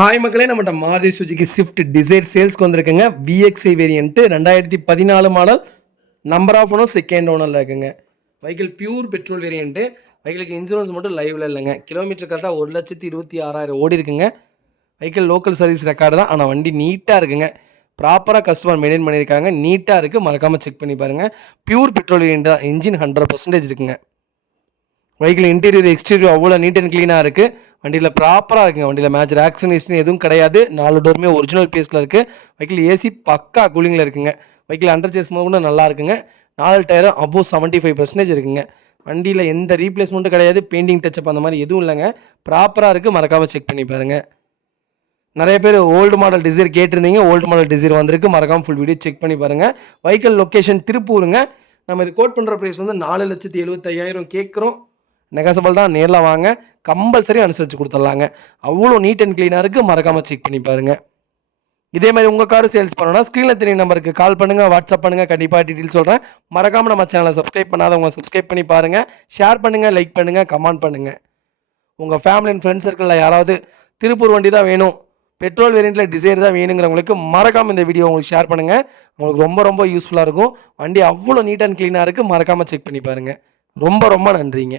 Hi மக்களே, நம்மகிட்ட Maruti Suzuki Swift Dzire சேல்ஸ்க்கு வந்திருக்குங்க. VXI variant 2014 model. Number of owner second ஓனரில் இருக்குங்க. Vehicle pure petrol variant. வெஹிக்கிளுக்கு இன்சூரன்ஸ் மட்டும் லைவில் இல்லைங்க. கிலோமீட்டர் கரெக்டாக 1,26,000 ஓடி இருக்குங்க. வெஹிக்கிள் லோக்கல் சர்வீஸ் ரெக்கார்டு தான், ஆனால் வண்டி நீட்டாக இருக்குங்க. ப்ராப்பராக கஸ்டமர் மெயின்டைன் பண்ணியிருக்காங்க. நீட்டாக இருக்குது, மறக்காமல் செக் பண்ணி பாருங்கள். பியூர் பெட்ரோல் வேரியன்ட் தான். இன்ஜின் 100% இருக்குங்க. வெஹிக்கிள் இன்டீரியர் எக்ஸ்டீரியர் அவ்வளோ நீட் அண்ட் க்ளீனாக இருக்குது. வண்டியில் ப்ராப்பராக இருக்குங்க. வண்டியில் மேஜர் ஆக்சிடென்ட் எதுவும் கிடையாது. 4 டோருமே ஒரிஜினல் பேஸில் இருக்குது. வெஹிக்கிள் ஏசி பக்கா கூலிங்கில் இருக்குங்க. வெஹிக்கிள் அண்டர் சேஸ் கூட நல்லா இருக்குங்க. 4 டயரும் அபோவ் 75% இருக்குங்க. வண்டியில் எந்த ரீப்ளேஸ்மெண்ட்டும் கிடையாது. பெயிண்டிங் டச்சப் அந்த மாதிரி எதுவும் இல்லைங்க. ப்ராப்பராக இருக்குது, மறக்காமல் செக் பண்ணி பாருங்கள். நிறைய பேர் ஓல்டு மாடல் டிசைர் கேட்டிருந்தீங்க. ஓல்டு மாடல் டிசைர் வந்திருக்கு, மறக்காமல் ஃபுல் வீடியோ செக் பண்ணி பாருங்கள். வெஹிக்கிள் லொக்கேஷன் திருப்பூருங்க. நம்ம இது கோட் பண்ணுற ப்ரைஸ் வந்து 4,75,000 கேட்குறோம். நெகசபிள் தான், நேரில் வாங்க, கம்பல்சரி அனுசரித்து கொடுத்துட்லாங்க. அவ்வளோ நீட் அண்ட் க்ளீனாக இருக்குது, மறக்காமல் செக் பண்ணி பாருங்கள். இதே மாதிரி உங்கள் காரு சேல்ஸ் பண்ணணும்னா ஸ்க்ரீனில் தெரிய நம்பருக்கு கால் பண்ணுங்கள், வாட்ஸ்அப் பண்ணுங்கள். கண்டிப்பாக டீட்டெயில் சொல்கிறேன். மறக்காமல் நம்ம சேனலை சப்ஸ்கிரைப் பண்ணாதவங்க சப்ஸ்கிரைப் பண்ணி பாருங்கள். ஷேர் பண்ணுங்கள், லைக் பண்ணுங்கள், கமெண்ட் பண்ணுங்கள். உங்கள் ஃபேமிலி அண்ட் ஃப்ரெண்ட்ஸ் சர்க்கிளில் யாராவது திருப்பூர் வண்டி தான் வேணும், பெட்ரோல் வேரியண்ட்டில் டிசைர் தான் வேணுங்கிறவங்களுக்கு மறக்காமல் இந்த வீடியோ உங்களுக்கு ஷேர் பண்ணுங்கள். உங்களுக்கு ரொம்ப ரொம்ப யூஸ்ஃபுல்லாக இருக்கும். வண்டி அவ்வளோ நீட் அண்ட் க்ளீனாக இருக்குது, மறக்காமல் செக் பண்ணி பாருங்கள். ரொம்ப ரொம்ப நன்றிங்க.